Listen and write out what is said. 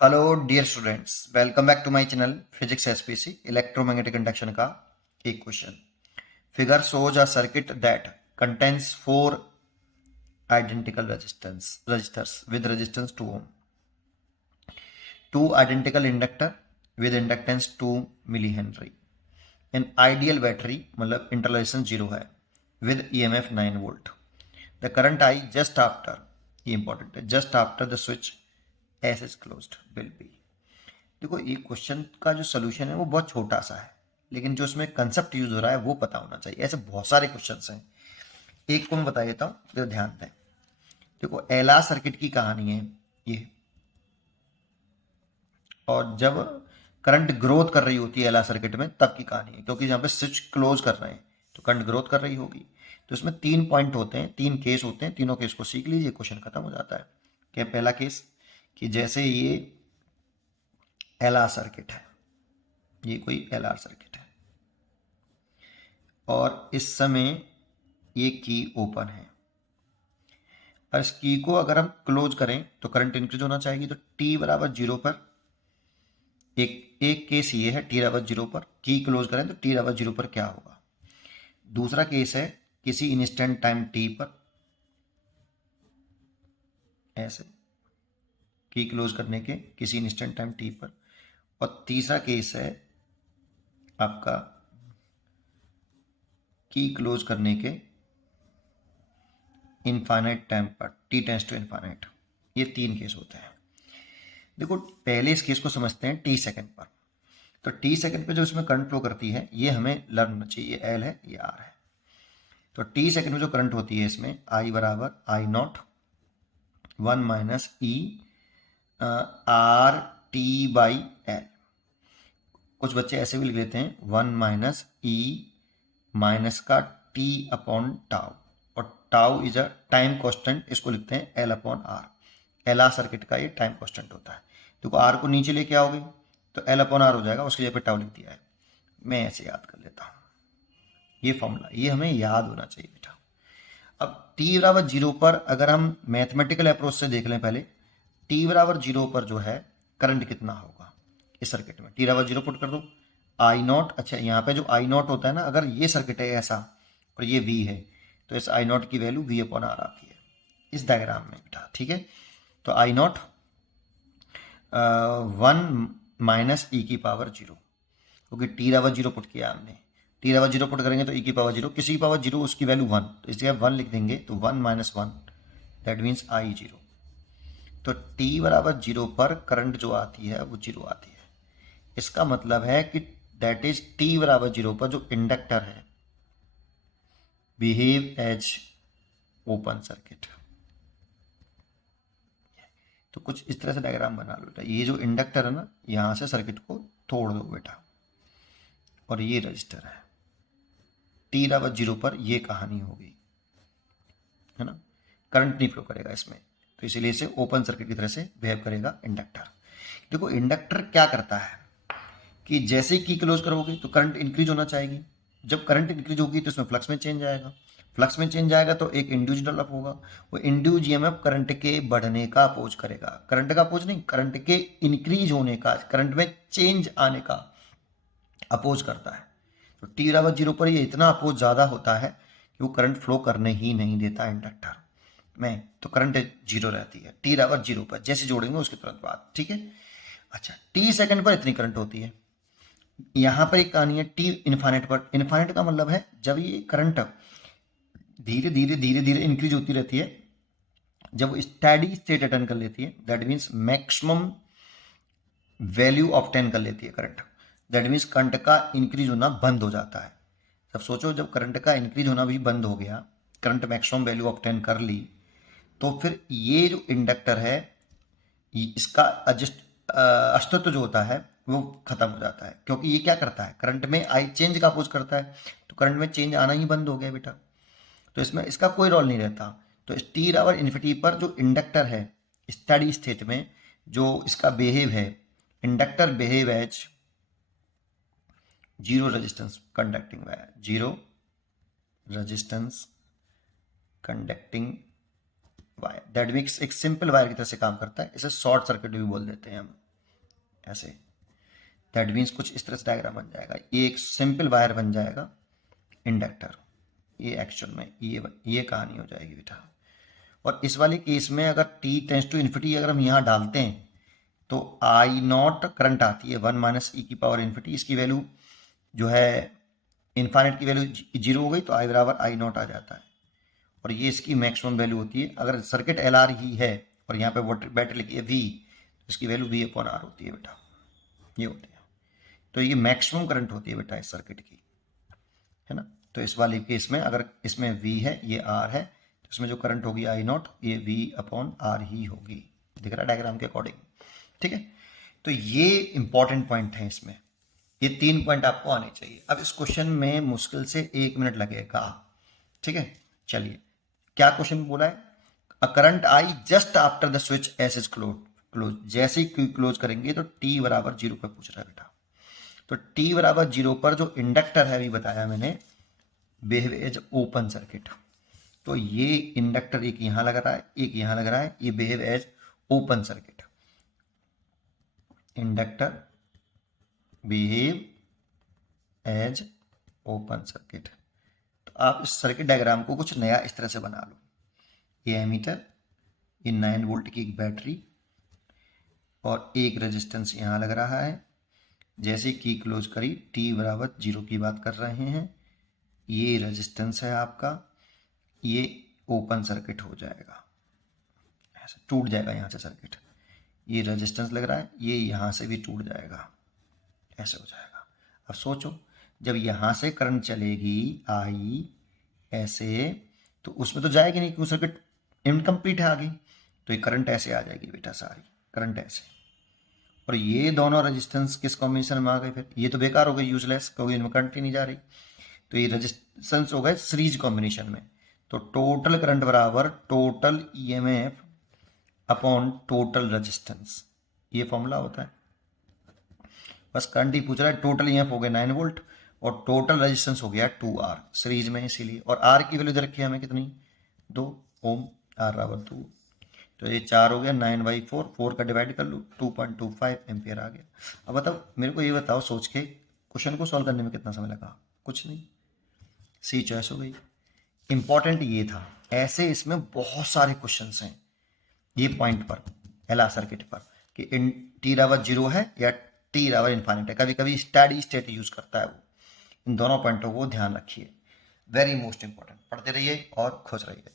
Hello dear students, welcome back to my channel physics SPC electromagnetic induction का एक क्वेश्चन। Figure shows a circuit that contains four identical resistors with resistance 2 ohm, two identical inductor with inductance 2 milli henry, an ideal battery मतलब internal resistance 0 है with EMF 9 volt. The current I just after, ये important है, just after the switch S is closed will be. देखो, ये question का जो solution है वो बहुत छोटा सा है, लेकिन जो इसमें कंसेप्ट यूज हो रहा है वो पता होना चाहिए। ऐसे बहुत सारे क्वेश्चंस हैं, एक को मैं बता देता हूँ तो ध्यान दें। देखो, एलआर सर्किट की कहानी है ये, और जब करंट ग्रोथ कर रही होती है एलआर सर्किट में तब की कहानी है, क्योंकि यहाँ पे स्विच क्लोज कर रहे हैं तो करंट ग्रोथ कर रही होगी। तो इसमें 3 पॉइंट होते हैं, 3 केस होते हैं, तीनों केस को सीख लीजिए, क्वेश्चन खत्म हो जाता है। क्या पहला केस कि जैसे ये एलआर सर्किट है, ये कोई एलआर सर्किट है और इस समय ये की ओपन है, और इस की को अगर हम क्लोज करें तो करंट इंक्रीज होना चाहिए। तो t बराबर 0 पर एक एक केस ये है, t बराबर 0 पर की क्लोज करें तो t बराबर 0 पर क्या होगा। दूसरा केस है किसी इंस्टेंट टाइम t पर, ऐसे की क्लोज करने के किसी इंस्टेंट टाइम t पर। और तीसरा केस है आपका की क्लोज करने के इनफाइनाइट टाइम पर, t टेंड्स टू इनफाइनाइट। ये 3 केस होते हैं। देखो, पहले इस केस को समझते हैं t सेकंड पर। तो t सेकंड पे जो इसमें करंट फ्लो करती है ये हमें लर्न होना चाहिए, ये L है ये R है। तो t सेकंड में जो करंट होती है इसमें I बराबर I not 1 - e R T by L. कुछ बच्चे ऐसे भी लिख लेते हैं 1 - e माइनस का t अपॉन टाउ, और tau is a time constant, इसको लिखते हैं L upon R. L R circuit का ये टाइम कॉन्स्टेंट होता है। देखो, आर को नीचे लेके आओगे तो L अपॉन आर हो जाएगा, उसकी जगह पे टाउ लिख दिया है। मैं ऐसे याद कर लेता हूँ, ये फॉर्मूला ये हमें याद होना चाहिए बेटा। अब t बराबर 0 पर अगर हम मैथमेटिकल अप्रोच से देख लें, पहले t बराबर 0 पर जो है करंट कितना होगा इस सर्किट में। t बराबर 0 पुट कर दो, आई नॉट। अच्छा, यहाँ पे जो आई नॉट होता है ना, अगर ये सर्किट है ऐसा और ये v है तो इस आई नॉट की वैल्यू v अपॉन आर आती है इस डायग्राम में बेटा, ठीक है। तो आई नॉट 1 - e⁻⁻⁻⁻, क्योंकि टी बराबर 0 पुट किया हमने। टी बराबर 0 पुट करेंगे तो e की पावर 0, किसी की पावर 0 उसकी वैल्यू 1, तो इस जगह 1 लिख देंगे तो 1 - 1 दैट मीन्स आई 0। तो t बराबर 0 पर करंट जो आती है वो 0 आती है। इसका मतलब है कि दैट इज t बराबर 0 पर जो इंडक्टर है बिहेव एज ओपन सर्किट। तो कुछ इस तरह से डायग्राम बना लो बेटा। ये जो इंडक्टर है ना, यहां से सर्किट को तोड़ दो बेटा, और ये रजिस्टर है। t बराबर 0 पर ये कहानी होगी, है ना। करंट नहीं फ्लो करेगा इसमें, तो इसीलिए इसे ओपन सर्किट की तरह से बिहेव करेगा इंडक्टर। देखो, इंडक्टर क्या करता है कि जैसे ही की क्लोज करोगे तो करंट इंक्रीज होना चाहिए। जब करंट इंक्रीज होगी तो इसमें फ्लक्स में चेंज आएगा, फ्लक्स में चेंज आएगा तो एक इंड्यूस डेवलप होगा। वो इंड्यूस ईएमएफ करंट के बढ़ने का अपोज करेगा, करंट का अपोज नहीं, करंट के इंक्रीज होने का, करंट में चेंज आने का अपोज करता है। तो टी बराबर 0 पर ये इतना अपोज ज़्यादा होता है कि वो करंट फ्लो करने ही नहीं देता इंडक्टर में, तो करंट 0 रहती है टी बराबर 0 पर, जैसे जोड़ेंगे उसके तुरंत बाद, ठीक है। अच्छा, टी सेकंड पर इतनी करंट होती है। यहाँ पर एक कहानी है टी इन्फाइनाइट पर। इन्फाइनाइट का मतलब है जब ये करंट धीरे धीरे धीरे धीरे इंक्रीज होती रहती है, जब वो स्टडी स्टेट अटेंड कर लेती है, that means maximum value of 10 कर लेती है करंट, दैट मीन्स करंट का इंक्रीज होना बंद हो जाता है। अब सोचो, जब करंट का इंक्रीज होना भी बंद हो गया, करंट मैक्सिमम वैल्यू ऑफ 10 कर ली, तो फिर ये जो इंडक्टर है इसका अस्तित्व जो होता है वो खत्म हो जाता है, क्योंकि ये क्या करता है, करंट में आई चेंज का अपोज करता है। तो करंट में चेंज आना ही बंद हो गया बेटा, तो इसमें इसका कोई रोल नहीं रहता। तो टी बराबर इन्फिनिटी पर जो इंडक्टर है स्टडी स्टेट में जो इसका बिहेव है, inductor behave as zero resistance conducting wire, zero resistance conducting wire, that means एक सिंपल वायर की तरह से काम करता है। इसे शॉर्ट सर्किट भी बोल देते हैं हम, ऐसे। दैट मीन्स कुछ इस तरह से डायग्राम बन जाएगा, ये एक सिंपल वायर बन जाएगा इंडक्टर। ये एक्चुअल में ये कहानी हो जाएगी बेटा। और इस वाले केस में अगर t टेंस टू इन्फिनिटी अगर हम यहाँ डालते हैं तो आई नॉट करंट आती है 1 माइनस ई की पावर इन्फिनिटी। इसकी वैल्यू जो है इन्फाइनाइट की वैल्यू 0 हो गई तो आई बराबर आई नॉट आ जाता है। और ये इसकी मैक्सिमम वैल्यू होती है। अगर सर्किट एल आर ही है और यहाँ पे बैटरी लिखी है वी, तो इसकी वैल्यू वी अपॉन आर होती है बेटा, ये होती है। तो ये मैक्सिमम करंट होती है बेटा इस सर्किट की, है ना। तो इस वाले केस में अगर इसमें वी है ये आर है तो इसमें जो करंट होगी आई नॉट ये वी अपॉन आर ही होगी। दिख रहा है डायग्राम के अकॉर्डिंग, ठीक है। तो ये इंपॉर्टेंट पॉइंट है इसमें, ये 3 पॉइंट आपको आने चाहिए। अब इस क्वेश्चन में मुश्किल से 1 मिनट लगेगा, ठीक है। चलिए क्या क्वेश्चन बोला है, a current I just after the switch S is close. जैसे ही क्लोज करेंगे तो टी बराबर 0 पर पूछ रहा है बेटा। तो टी बराबर 0 पर जो इंडक्टर है अभी बताया मैंने बिहेव एज ओपन सर्किट। तो ये इंडक्टर एक यहां लग रहा है एक यहां लग रहा है, ये behave as open circuit. Inductor behave as open circuit. तो आप इस सर्किट डायग्राम को कुछ नया इस तरह से बना लो, ये एमीटर, ये 9 वोल्ट की एक बैटरी और एक रेजिस्टेंस यहाँ लग रहा है। जैसे की क्लोज करी टी बराबर 0 की बात कर रहे हैं, ये रेजिस्टेंस है आपका, ये ओपन सर्किट हो जाएगा, ऐसे टूट जाएगा यहाँ से सर्किट। ये रेजिस्टेंस लग रहा है, ये यहाँ से भी टूट जाएगा, ऐसे हो जाएगा। अब सोचो जब यहाँ से करंट चलेगी आई ऐसे, तो उसमें तो जाएगी नहीं क्योंकि सर्किट इनकम्प्लीट है आगे। तो ये करंट ऐसे आ जाएगी बेटा, सारी करंट ऐसे। और ये दोनों रेजिस्टेंस किस कॉम्बिनेशन में आ गए, फिर ये तो बेकार हो गई, यूजलेस, क्योंकि इनमें करंट ही नहीं जा रही। तो ये रेजिस्टेंस हो गए सीरीज कॉम्बिनेशन में। तो टोटल करंट बराबर total EMF upon total resistance, ये फॉर्मूला होता है। बस करंट ही पूछ रहा है, टोटल ईएमएफ हो गया 9 वोल्ट और टोटल रेजिस्टेंस हो गया 2R सीरीज में, इसीलिए। और R की वैल्यू दे रखी है हमें कितनी, 2 ओम, R बराबर 2। तो ये 4 हो गया, 9/4, 4 का डिवाइड कर लो 2.25 एम्पियर आ गया। अब बताओ मेरे को ये बताओ सोच के, क्वेश्चन को सॉल्व करने में कितना समय लगा, कुछ नहीं, सी चॉइस हो गई। इंपॉर्टेंट ये था, ऐसे इसमें बहुत सारे क्वेश्चन हैं ये पॉइंट पर, एलआर सर्किट पर, कि इन टी बराबर 0 है या टी बराबर इन्फाइनाइट है। कभी कभी स्टेडी स्टेट यूज करता है वो। इन दोनों पॉइंटों को ध्यान रखिए, वेरी मोस्ट इंपॉर्टेंट। पढ़ते रहिए और खुश रहिए।